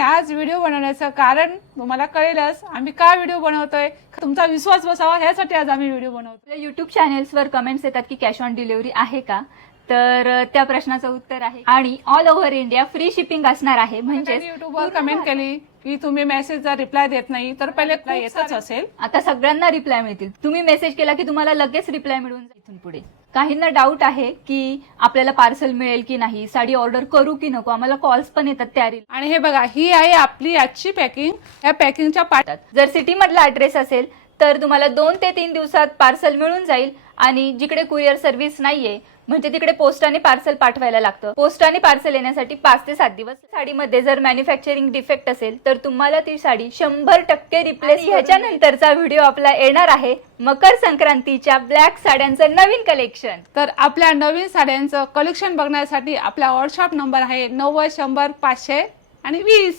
आज व्हिडिओ बनवण्याचं कारण तुम्हाला कळेलच, आम्ही का व्हिडिओ बनवतोय, तुमचा विश्वास बसावा ह्यासाठी आज आम्ही व्हिडिओ बनवतोय। युट्यूब चॅनेल्सवर कमेंट्स येतात की कॅश ऑन डिलिव्हरी आहे का, तर त्या प्रश्नाचं उत्तर आहे आणि all over India free shipping असणार आहे। म्हणजे युट्यूबवर कमेंट केली की तुम्ही मेसेजचा रिप्लाय देत नाही, तर पहिले येतच असेल, आता सगळ्यांना रिप्लाय मिळतील। तुम्ही मेसेज केला की तुम्हाला लगेच रिप्लाय मिळून जाईल इथून पुढे। काहींना डाऊट आहे की आपल्याला पार्सल मिळेल की नाही, साडी ऑर्डर करू की नको, आम्हाला कॉल्स पण येतात त्यारी। आणि हे बघा, ही आहे आपली आजची पॅकिंग। या पॅकिंगच्या पाठात जर सिटी मधला ऍड्रेस असेल तर तुम्हाला 2 ते 3 दिवसात पार्सल मिळून जाईल आणि जिकडे कुरिअर सर्व्हिस नाहीये म्हणजे तिकडे पोस्टाने पार्सल पाठवायला लागतं। पोस्टाने पार्सल येण्यासाठी 5 ते 7 दिवस। साडीमध्ये जर मॅन्युफॅक्चरिंग डिफेक्ट असेल तर तुम्हाला ती साडी 100% रिप्लेस। ह्याच्यानंतरचा व्हिडिओ आपला येणार आहे मकर संक्रांतीच्या ब्लॅक साड्यांचं नवीन कलेक्शन। तर आपल्या नवीन साड्यांचं कलेक्शन बघण्यासाठी आपला व्हॉट्सअप नंबर आहे 90 100 500 आणि 20।